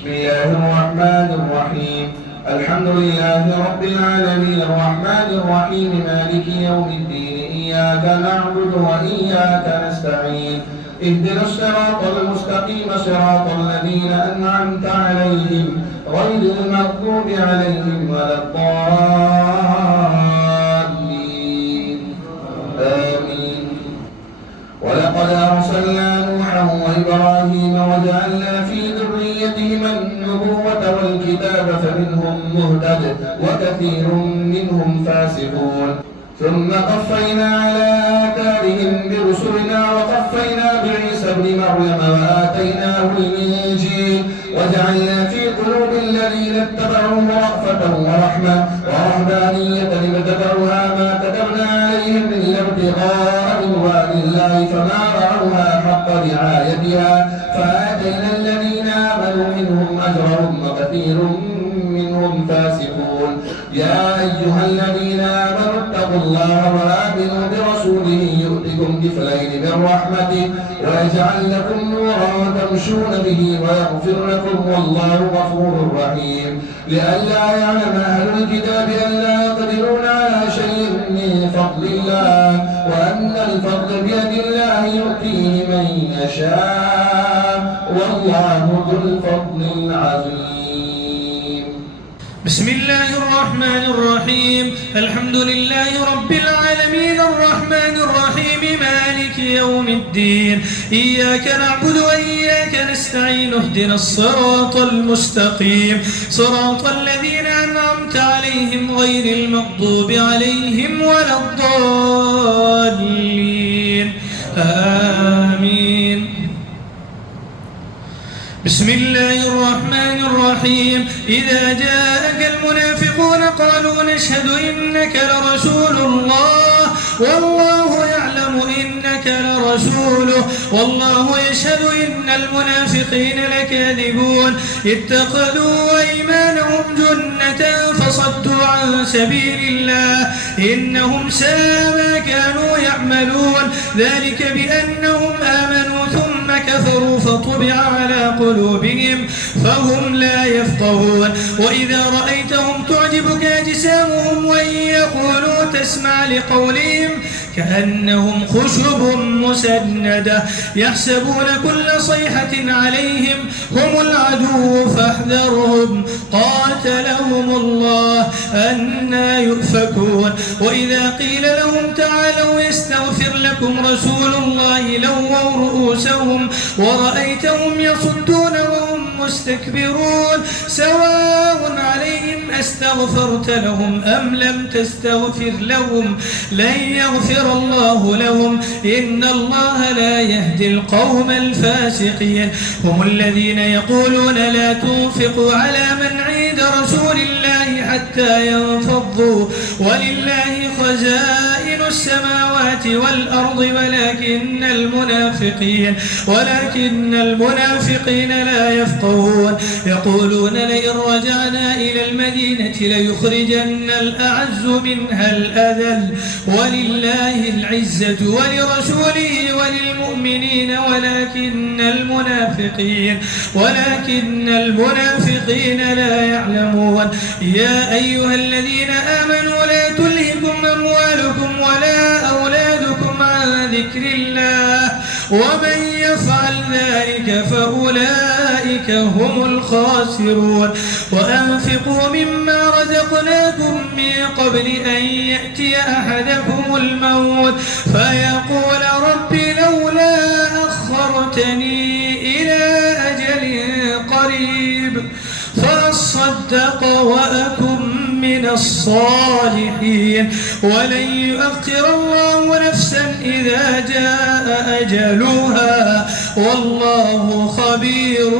بسم الله الرحمن الرحيم. الحمد لله رب العالمين الرحمن الرحيم مالك يوم الدين إياك نعبد وإياك نستعين اهدنا الصراط المستقيم صراط الذين أنعمت عليهم غير المغضوب عليهم ولا الضالين آمين. ولقد أرسلنا نوحا وإبراهيم وجعلنا في ذريتهما النبوة والكتاب فمنهم مهتد وكثير منهم فاسقون. ثم قفينا على آثارهم برسلنا وقفينا بعيسى ابن مريم وآتيناه الإنجيل وجعلنا في قلوب الذين اتبعوه رأفة ورحمة ورهبانية ابتدعوها ما كتبنا عليهم إلا ابتغاء رضوان الله فما رعوها حق رعايتها فآتينا الذين آمنوا منهم أجرهم وكثير منهم فاسقون. يا أيها الذين آمنوا اتقوا الله وآمنوا برسوله يؤتكم كفلين من رحمته ويجعل لكم نورا تمشون به ويغفر لكم والله غفور رحيم. لئلا يعلم أهل الكتاب ألا يقدرون على شيء من فضل الله وأن الفضل بيد الله يؤتيه من يشاء والله ذو الفضل العظيم. بسم الله الرحمن الرحيم. الحمد لله رب العالمين الرحمن الرحيم مالك يوم الدين إياك نعبد وإياك نستعين اهدنا الصراط المستقيم صراط الذين أنعمت عليهم غير المغضوب عليهم ولا الضالين آمين. بسم الله الرحمن الرحيم. إذا جاءك المنافقون قالوا نشهد إنك لرسول الله والله يعلم إنك لرسوله والله يشهد إن المنافقين لكاذبون. اتخذوا أيمانهم جنة فصدوا عن سبيل الله إنهم ساء ما كانوا يعملون. ذلك بأنهم آمنوا ثم كفروا فطبع على قلوبهم فهم لا يفقهون. وإذا رأيتهم تعجبك أجسامهم وإن يقولوا تسمع لقولهم كأنهم خشب مسندة يحسبون كل صيحة عليهم هم العدو فاحذرهم قاتلهم الله أنى يؤفكون. وإذا قيل لهم تعالوا يستغفر لكم رسول الله لووا رؤوسهم ورأيتهم يصدون وهم مستكبرون. سواء عليهم أستغفرت لهم أم لم تستغفر لهم لن يغفر الله لهم إن الله لا يهدي القوم الفاسقين. هم الذين يقولون لا تنفقوا على من عند رسول الله حتى ينفضوا ولله خزائن السماوات والأرض ولكن المنافقين لا يفقهون. يقولون لئن رجعنا إلى المدينة ليخرجن الأعز منها الأذل ولله العزة ولرسوله وللمؤمنين ولكن المنافقين لا يعلمون. يا أيها الذين آمنوا لا تلهكم أموالكم ولا أولادكم عن ذكر الله ومن يفعل ذلك فأولئك هم الخاسرون. وأنفقوا مما رزقناكم من قبل أن يأتي أحدكم الموت فيقول رب لولا أخرتني إلى أجل قريب فأصدق وأكن من الصالحين ولن يؤخر الله نفسا إذا جاء أجلها والله خبير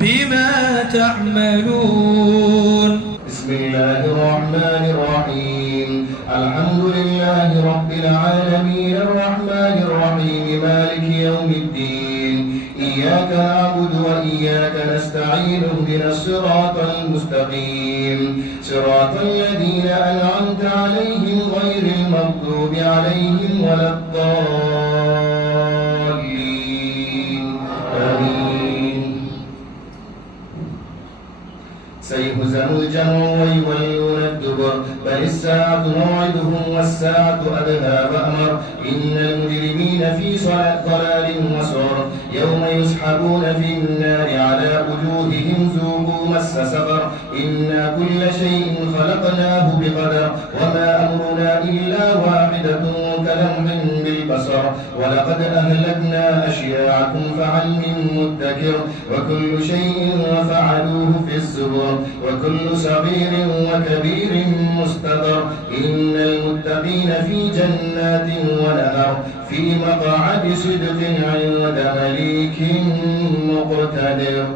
بما تعملون. بسم الله الرحمن الرحيم. الحمد لله رب العالمين الرحمن الرحيم مالك يوم الدين إياك نعبد وإياك نستعين اهدنا الصراط المستقيم صراط الذين أنعمت عليهم غير المغضوب عليهم ولا الضالين آمين. سيهزم الجمع ويولون الدبر بل الساعة موعدهم والساعة أدهى وأمر إن المجرمين في ضلال وسعر يوم يسحبون في النار على وجوههم ذوقوا مس سقر إنا كل شيء خلقناه بقدر وما أمرنا إلا واحدة كلمح بالبصر ولقد أهلكنا أشياعكم فهل من مدكر وكل شيء فعلوه في الزبر وكل صغير وكبير مستقر إن المتقين في جنات ونهر في مقعد صدق عند مليك مقتدر.